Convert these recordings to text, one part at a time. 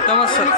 మొత్తం వస్తుంది.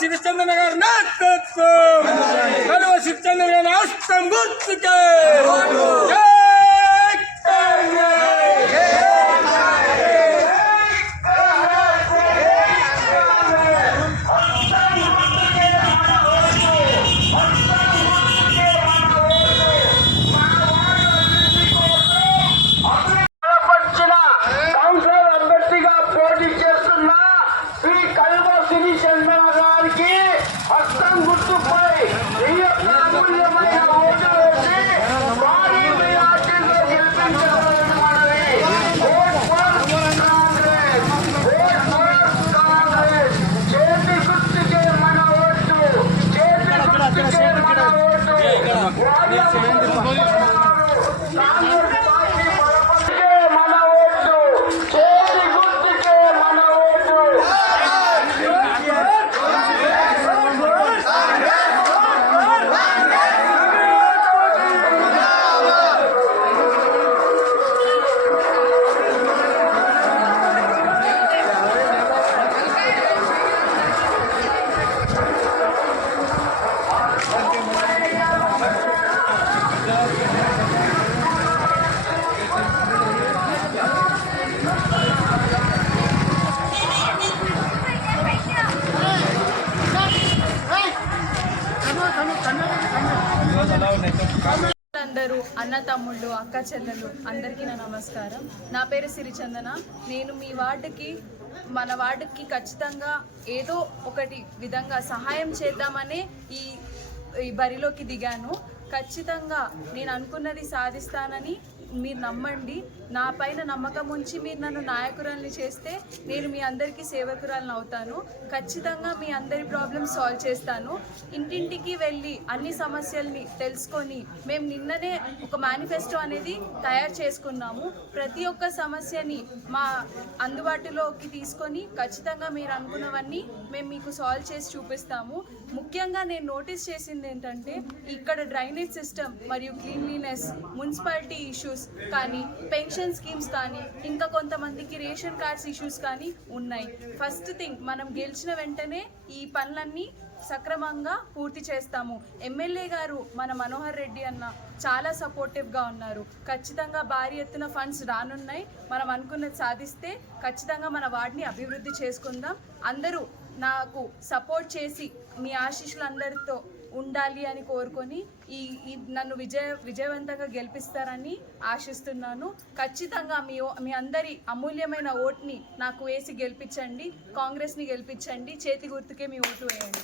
శివచంద్ర గారి నాయకత్వం, కలువ శివచంద్ర గారి హస్తం గుర్తుకే అందరూ అన్న తమ్ముళ్ళు అక్క చెల్లెలు అందరికీ నా నమస్కారం. నా పేరు సిరిచందన. నేను మీ వార్డుకి మన వార్డుకి ఖచ్చితంగా ఏదో ఒకటి విధంగా సహాయం చేద్దామనే ఈ బరిలోకి దిగాను. ఖచ్చితంగా నేను అనుకున్నది సాధిస్తానని మీరు నమ్మండి. నా పైన నమ్మకం ఉంచి మీరు నన్ను నాయకురాల్ని చేస్తే నేను మీ అందరికీ సేవకురాలను అవుతాను. ఖచ్చితంగా మీ అందరి ప్రాబ్లమ్స్ సాల్వ్ చేస్తాను. ఇంటింటికి వెళ్ళి అన్ని సమస్యల్ని తెలుసుకొని మేము నిన్ననే ఒక మేనిఫెస్టో అనేది తయారు చేసుకున్నాము. ప్రతి ఒక్క సమస్యని మా అందుబాటులోకి తీసుకొని ఖచ్చితంగా మీరు అనుకున్నవన్నీ మేము మీకు సాల్వ్ చేసి చూపిస్తాము. ముఖ్యంగా నేను నోటీస్ చేసింది ఏంటంటే ఇక్కడ డ్రైనేజ్ సిస్టమ్ మరియు క్లీన్లీనెస్, మున్సిపాలిటీ ఇష్యూస్ కానీ, పెన్షన్ స్కీమ్స్ కానీ, ఇంకా కొంతమందికి రేషన్ కార్డ్స్ ఇష్యూస్ కానీ ఉన్నాయి. ఫస్ట్ థింగ్ మనం గెలిచిన వెంటనే ఈ పనులన్నీ సక్రమంగా పూర్తి చేస్తాము. ఎమ్మెల్యే గారు మన మనోహర్ రెడ్డి అన్న చాలా సపోర్టివ్గా ఉన్నారు. ఖచ్చితంగా భారీ ఎత్తున ఫండ్స్ రానున్నాయి. మనం అనుకున్నది సాధిస్తే ఖచ్చితంగా మన వార్డుని అభివృద్ధి చేసుకుందాం. అందరూ నాకు సపోర్ట్ చేసి మీ ఆశీస్సులు అందరితో ఉండాలి అని కోరుకొని నన్ను విజయవంతంగా గెలిపిస్తారని ఆశిస్తున్నాను. ఖచ్చితంగా మీ అందరి అమూల్యమైన ఓట్ని నాకు వేసి గెలిపించండి. కాంగ్రెస్ని గెలిపించండి. చేతి గుర్తుకే మీ ఓటు వేయండి.